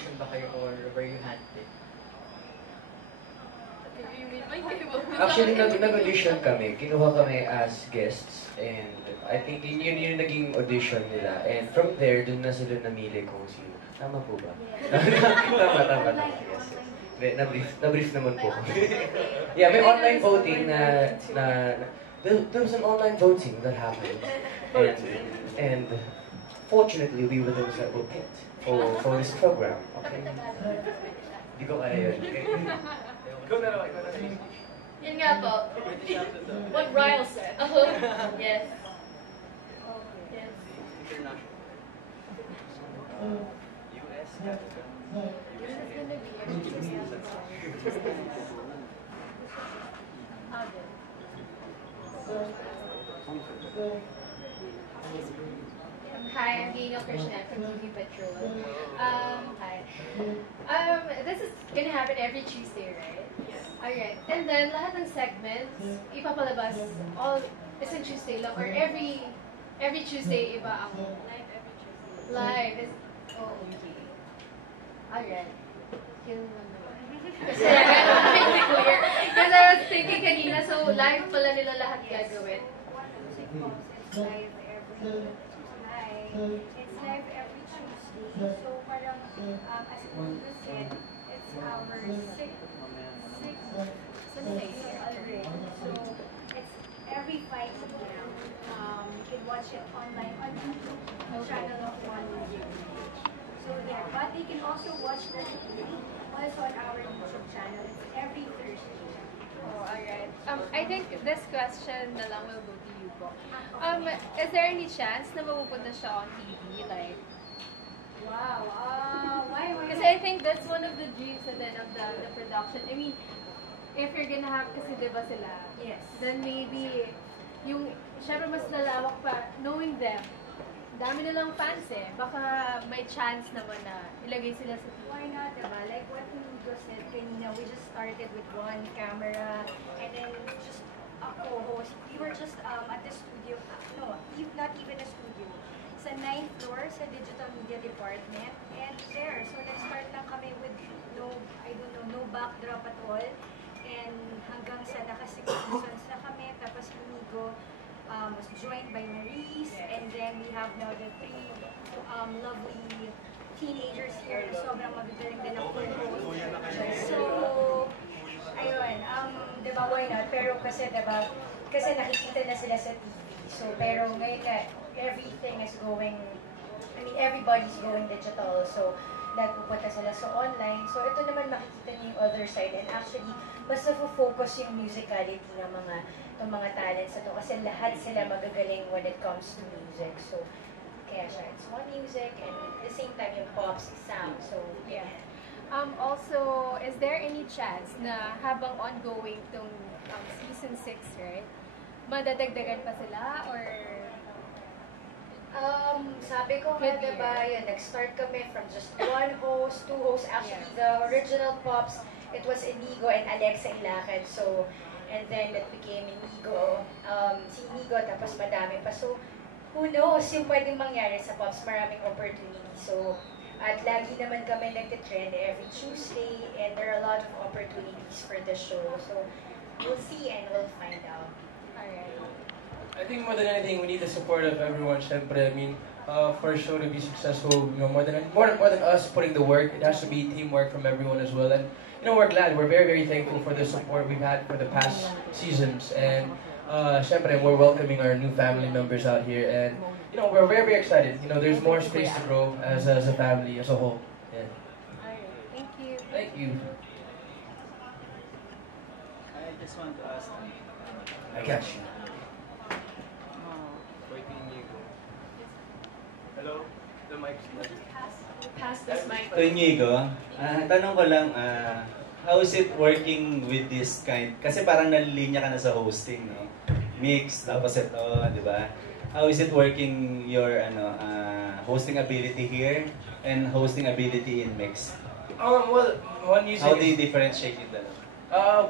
nag-audition ba kayo or were you handpicked? Actually, nag-audition kami. Kinuha kami as guests. And I think yun yung naging audition nila. And from there, dun na sila namili kung sino. Tama po ba? Tama. Yes. Na-brief naman po ko. Yeah, may online voting there was an online voting that happened. And fortunately, we were those that were picked for this program. Okay? Hindi ko kaya yun. Ikaw na naman. Yun nga po. What Ryle said. Yes. Yes. US, Hi, I'm Giga Krishna from TV Patrol. Hi. This is gonna happen every Tuesday, right? Yes. Alright. And then, lahat ng segments, ipapalabas all isang Tuesday lang, or every Tuesday, iba ang live every Tuesday. Live is, oh, okay. Alright. Yun lang naman. Kasi, hindi clear. Kasi I was thinking kanina, so live pala nila lahat gagawin. It's live every Tuesday. So parang, as Olga said, it's our sixth Sunday already. So it's every 5 p.m. You can watch it online on YouTube, channel of One Music. So yeah, but they can also watch the recording also on our YouTube channel. It's every Thursday. Oh, alright. I think this question na lang will go to you po. Is there any chance na mapupunta siya on TV? Like, Wow. Why? kasi I think that's one of the dreams and then of the production. I mean, if you're gonna have, kasi diba sila, Yes. then maybe, yung, syempre mas lalawak pa, knowing them, dami nilang fans eh. Baka may chance naman na ilagay sila sa TV. Why not, diba? Like what Nico said kanina, we just started with one camera and then just a co-host. We were just at the studio, not even a studio. Sa 9th floor, sa digital media department. And there, so nag-start lang kami with no backdrop at all. And hanggang sa naka-6 seasons na kami, tapos Inigo was joined by Maurice, and then we have now the 3 lovely teenagers here na sobrang magagaling din ang co-host. So, ayun, diba, why not? Pero kasi, diba, kasi nakikita na sila sa TV. So, pero ngayon na, everything is going, everybody's going digital. So, nagpupunta sila sa online. So, ito naman makikita niyo yung other side. And actually, mas na-focus yung musicality ng mga talents na to. Kasi lahat sila magagaling when it comes to music. So, kaya siya, it's One Music and at the same time yung pops sound. So, yeah. Also, is there any chance na habang ongoing tong season 6, right? Madadagdagan pa sila or Sabi ko nga, diba, yun, nag-start kami from just 1 host, 2 hosts. Actually, the original Pops, it was Inigo and Alexa Ilacad. So, and then it became Inigo, si Inigo, tapos madami pa. So, who knows yung pwedeng mangyari sa Pops, maraming opportunity. So, at lagi naman kami nagtitrend every Tuesday, and there are a lot of opportunities for the show. So, we'll see and we'll find out. alright. I think more than anything, we need the support of everyone. Syempre, I mean, for a show to be successful, more than us putting the work, it has to be teamwork from everyone as well. And we're glad, we're very, very thankful for the support we've had for the past seasons. And syempre, we're welcoming our new family members out here, and we're very, very excited. There's more space to grow as a family, as a whole. Yeah. Alright. Thank you. Thank you. I just want to ask. I got you. Hello? The mic's not. Pass this mic. To Inigo, tanong ko lang, how is it working with this kind? Kasi parang nalilinya ka na sa hosting, no? Mix, tapos ito, di ba? How is it working your hosting ability here and hosting ability in mix? Well, One Music. How do you differentiate it?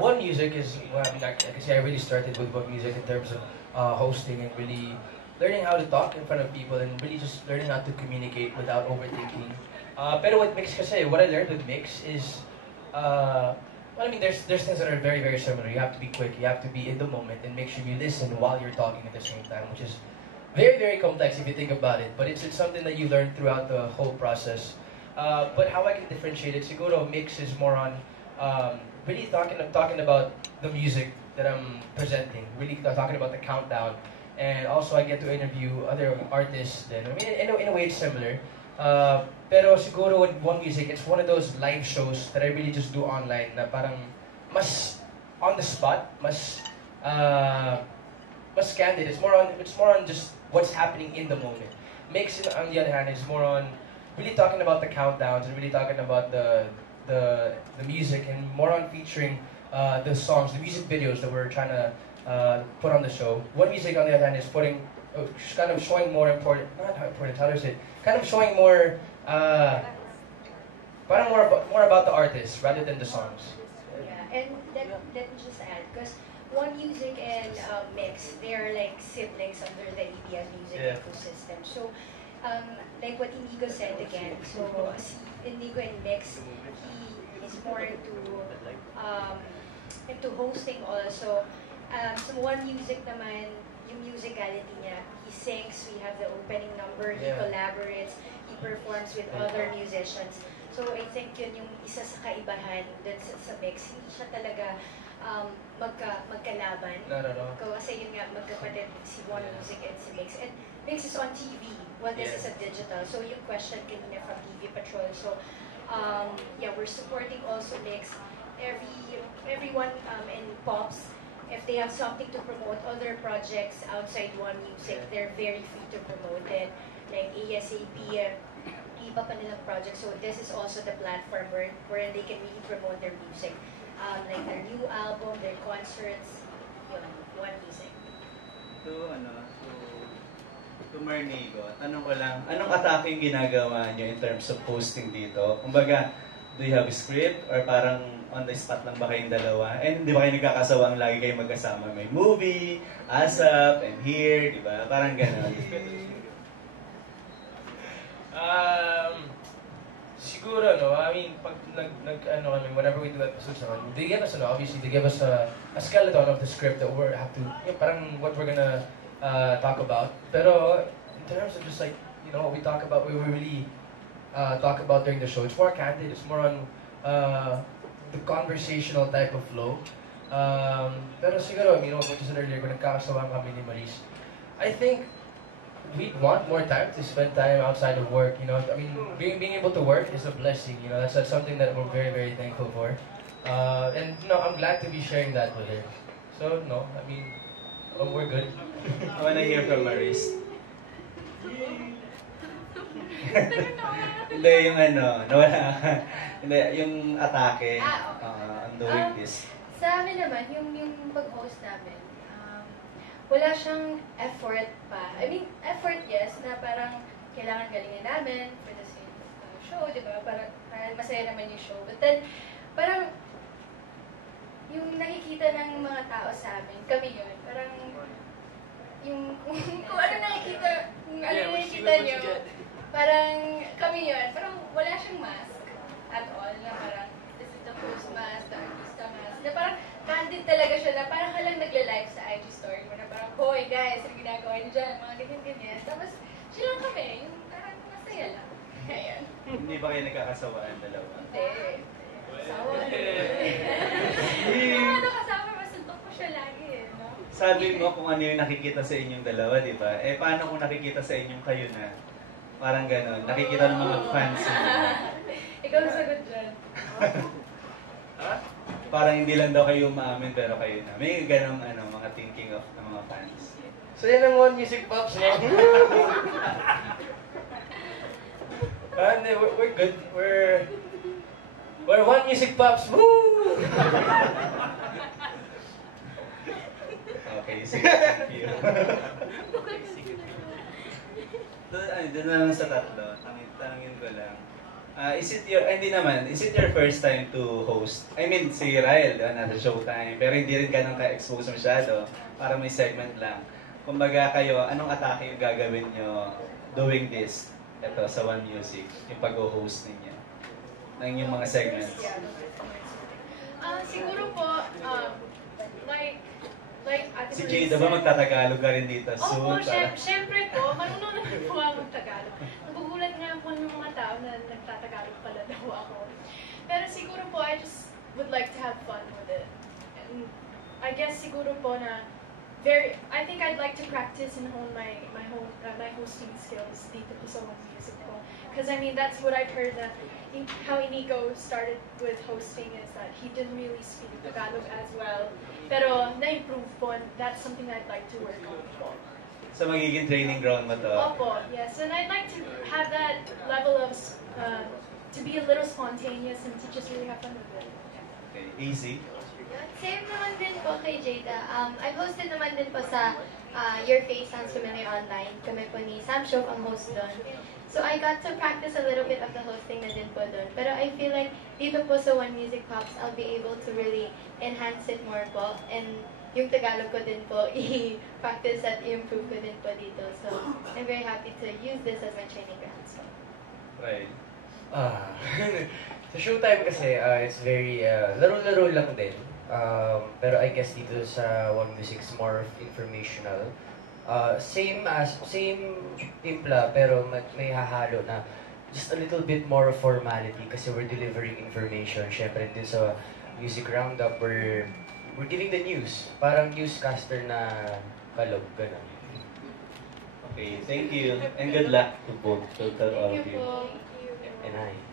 One Music is, well, I can say I really started with One Music in terms of hosting and really learning how to talk in front of people and really just learning how to communicate without overthinking. Pero with Mix kasi, what I learned with Mix is, well, I mean, there's things that are very, very similar. You have to be quick, you have to be in the moment, and make sure you listen while you're talking at the same time, which is very, very complex if you think about it. But it's something that you learn throughout the whole process. But how I can differentiate it, siguro Mix is more on really talking about the music that I'm presenting, really talking about the countdown. And also I get to interview other artists then. I mean, in a way it's similar. Pero siguro with One Music, it's one of those live shows that I really just do online na parang mas on the spot, mas candid. It's more on just what's happening in the moment. Mix, on the other hand, is more on really talking about the countdowns and really talking about the music and more on featuring the songs, the music videos that we're trying to put on the show. One Music, on the other hand, is kind of showing more important, not important, how do I say it? Kind of showing more, parang more about the artist rather than the songs. Yeah, and let me just add, because One Music and Mix, they are like siblings under the ABS music ecosystem. So, like what Inigo said again, so si Inigo and Mix, he is more into hosting also. So One Music naman, yung musicality niya, he sings, we have the opening number, he collaborates, he performs with other musicians. So I think yun yung isa sa kaibahan dun sa Mix. Hindi siya talaga magkalaban. No. Kasi yun nga, magkapatid si One Music and si Mix. And Mix is on TV, while this is a digital. So yung question kanina from TV Patrol. So yeah, we're supporting also Mix. Everyone in Pops, if they have something to promote, other projects outside One Music, they're very free to promote it. Like ASAP, iba pa nilang projects. So this is also the platform where they can really promote their music. Like their new album, their concerts, yun, One Music. To Marnigo, tanong ko lang, anong atake yung ginagawa nyo in terms of posting dito? Kumbaga, do you have a script or parang on the spot lang ba kayong dalawa? And di ba kayo nagkakasawang lagi kayo magkasama? May movie, ASAP, and here, di ba? Parang gano'n. Siguro, no? I mean, pag whenever we do episodes, they give us, obviously, they give us a skeleton of the script that we have to, parang what we're gonna talk about. Pero, in terms of just like, what we talk about, we really talk about during the show, it's more candid, it's more on the conversational type of flow. Pero siguro, what you said earlier, kung nagkakasawang kami ni Maris, I think we'd want more time to spend time outside of work. I mean, being able to work is a blessing. That's something that we're very, very thankful for. And I'm glad to be sharing that with her. So no, I mean, we're good. I wanna hear from Maris. Hindi, yung nawala. Hindi, yung atake on doing this. Sa amin naman, yung pag-host namin, wala siyang effort pa. I mean, effort yes, na parang kailangan galingin namin for the same show, di ba? Parang masaya naman yung show. But then, parang yung nakikita ng mga tao sa amin, kami yun, parang yung kung ano nakikita nyo, parang kami yun, parang wala siyang mask at all, na parang this is the post mask, the artista mask, na parang candid talaga siya, na parang ka lang nagla-live sa IG story mo, na parang, hoy guys, ano ginagawa niyo dyan, mga ganyan-ganyan. Tapos, siya lang kami, yung parang masaya lang. Ayan. Hindi ba kayo nagkakasawaan dalawa? Hindi. Sawa. Kasama, masuntok ko siya lagi no? Sabi mo kung ano yung nakikita sa inyong dalawa, di ba? Paano kung nakikita sa inyong kayo na? Parang gano'n. Nakikita ng mga fans niyo. Ikaw ang sagot dyan. Parang hindi lang daw kayo umaamin pero kayo na. May ganong mga thinking of ng mga fans. So yan ang One Music Pops, no? We're good. We're One Music Pops. Woo! Okay, sige. Thank you. Doon naman sa tatlo, tanongin ko lang. Is it your first time to host? I mean, si Ryle, nasa Showtime, pero hindi rin ganun ka-expose masyado, para may segment lang. Kumbaga kayo, anong atake yung gagawin nyo doing this? ito sa One Music, yung pag-host ninyo ng yung mga segments? Siguro po, like Ate Si Marie Jada ba said- magtatagalog ka rin dito? Opo, Soon, syempre po, marunong naman po ako mag-Tagalog. Nagugulat nga po ng mga tao na nagtatagalog pala daw ako. Pero siguro po, I just would like to have fun with it. And I guess siguro po na I think I'd like to practice and hone my hosting skills dito po sa One Music po. Because I mean, that's what I've heard that how Inigo started with hosting is that he didn't really speak Tagalog as well. Pero na-improve po, and that's something I'd like to work on po. So magiging training ground mo to? Opo, yes. And I'd like to have that level of, to be a little spontaneous and to just really have fun with it. Okay, easy. Same naman din po kay Jada. I've hosted naman din po sa Your Face Sounds Familiar Online. Kami po ni Sam Show ang host doon. So I got to practice a little bit of the hosting na din po doon. Pero I feel like dito po sa One Music Pops, I'll be able to really enhance it more po. And yung Tagalog ko din po, i-practice at i-improve ko din po dito. So I'm very happy to use this as my training ground. So. Right. Sa Showtime kasi, it's very, laro-laro lang din. Pero I guess dito sa One Music is more of informational. Same timpla, pero may hahalo na just a little bit more of formality kasi we're delivering information. Siyempre din sa Music Roundup, we're giving the news. Parang newscaster na kalog, gano'n. Okay, thank you. And good luck to both, to all of Thank you you. po. And I.